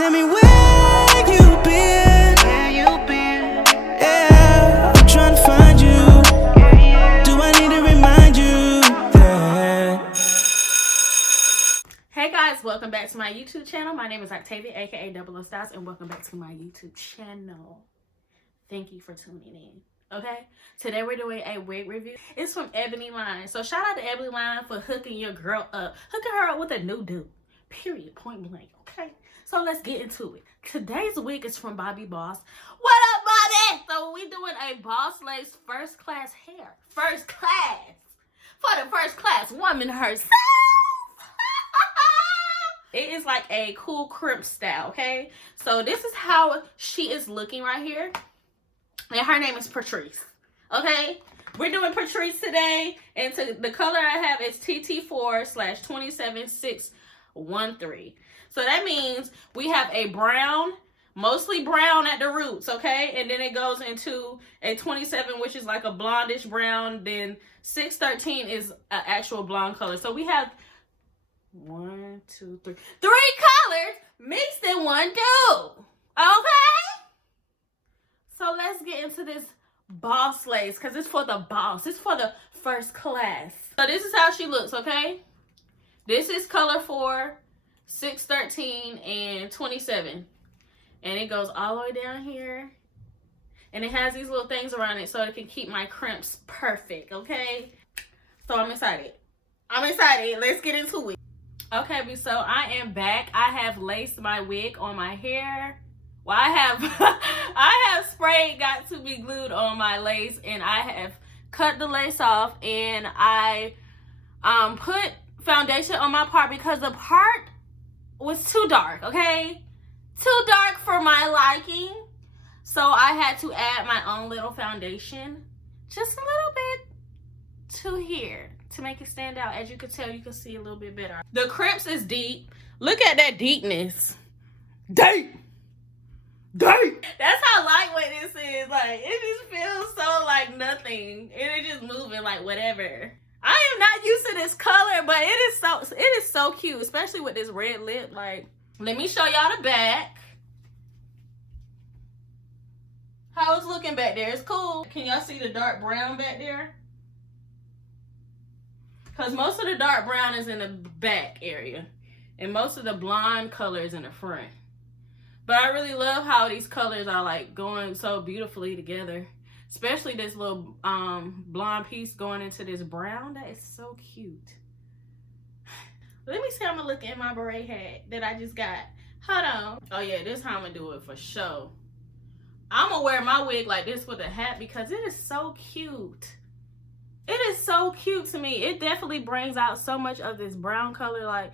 Tell me where you been. Yeah, I'm trying to find you. Do I need to remind you that? Hey guys, welcome back to my YouTube channel. My name is Octavia, aka Double O Styles, and welcome back to my YouTube channel. Thank you for tuning in. Okay, today we're doing a wig review. It's from Ebonyline. So shout out to Ebonyline for hooking your girl up, hooking her up with a new dude. Period. Point blank. Okay. So let's get into it. Today's wig is from Bobbi Boss. What up, Bobbi? So we doing a Boss Lace first class hair. First class. For the first class woman herself. It is like a cool crimp style, okay? So this is how she is looking right here. And her name is Patrice, okay? We're doing Patrice today. And the color I have is TT4/27613. So that means we have a brown, mostly brown at the roots, okay? And then it goes into a 27, which is like a blondish brown. Then 613 is an actual blonde color. So we have 1, 2, 3 colors mixed in one dude, okay? So let's get into this Boss Lace, because it's for the boss. It's for the first class. So this is how she looks, okay? This is color 4, 613, and 27. And it goes all the way down here. And it has these little things around it so it can keep my crimps perfect, okay? So I'm excited. Let's get into it. Okay, so I am back. I have laced my wig on my hair. Well, I have sprayed got to be glued on my lace, and I have cut the lace off, and I put foundation on my part because the part was too dark, okay? Too dark for my liking. So I had to add my own little foundation, just a little bit to here to make it stand out. As you can tell, you can see a little bit better. The crimps is deep. Look at that deepness. Deep. That's how lightweight this is. Like, it just feels so like nothing. And it's just moving like whatever. I am not used to this color, but it is so cute, especially with this red lip. Like, let me show y'all the back. How it's looking back there. It's cool. Can y'all see the dark brown back there? Because most of the dark brown is in the back area. And most of the blonde color is in the front. But I really love how these colors are like going so beautifully together. Especially this little blonde piece going into this brown. That is so cute. Let me see how I'm going to look in my beret hat that I just got. Hold on. Oh yeah, this is how I'm going to do it for sure. I'm going to wear my wig like this with a hat because it is so cute. It is so cute to me. It definitely brings out so much of this brown color. Like,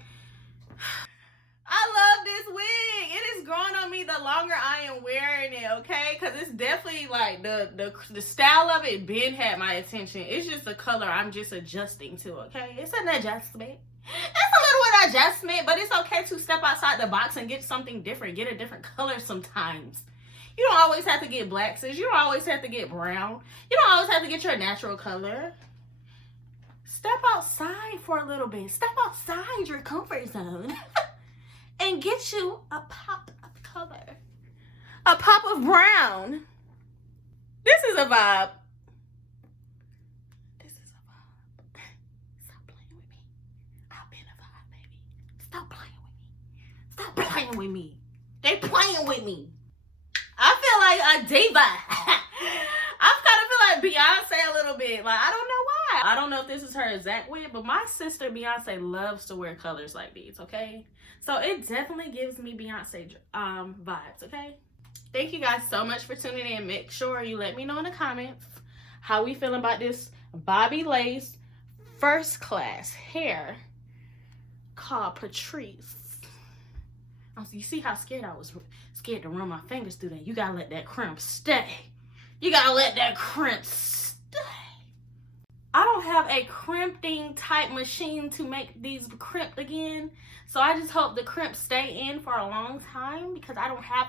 I love this wig. It is growing on me the longer I am wearing it, okay? Because it's definitely like the style of it been had my attention. It's just the color I'm just adjusting to, okay? It's an adjustment. It's a little adjustment, but it's okay to step outside the box and get something different. Get a different color sometimes. You don't always have to get black, sis. You don't always have to get brown. You don't always have to get your natural color. Step outside for a little bit. Step outside your comfort zone. And get you a pop of color. A pop of brown. This is a vibe. This is a vibe. Stop playing with me. I've been a vibe, baby. Stop playing with me. Stop playing with me. They playing with me. I feel like a diva. I kind of feel like Beyonce a little bit. Like, I don't know why. I don't know if this is her exact wig, but my sister Beyonce loves to wear colors like these, okay? So it definitely gives me Beyonce vibes, okay? Thank you guys so much for tuning in. Make sure you let me know in the comments how we feeling about this Bobbi Lace first class hair called Patrice. You see how scared I was? Scared to run my fingers through that. You gotta let that crimp stay. You gotta let that crimp stay. I don't have a crimping type machine to make these crimped again. So I just hope the crimps stay in for a long time because I don't have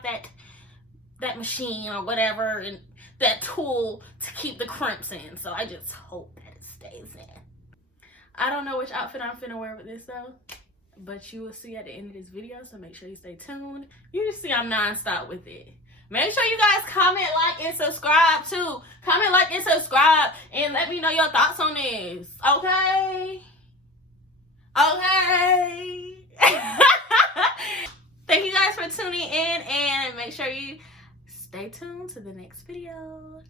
that machine or whatever and that tool to keep the crimps in. So I just hope that it stays in. I don't know which outfit I'm finna wear with this though. but you will see at the end of this video, so make sure you stay tuned. You just see I'm non-stop with it. Make sure you guys comment, like, and subscribe too. Comment, like, and subscribe, and let me know your thoughts on this. Okay? Okay. Thank you guys for tuning in, and make sure you stay tuned to the next video.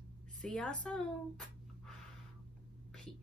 See y'all soon. Peace.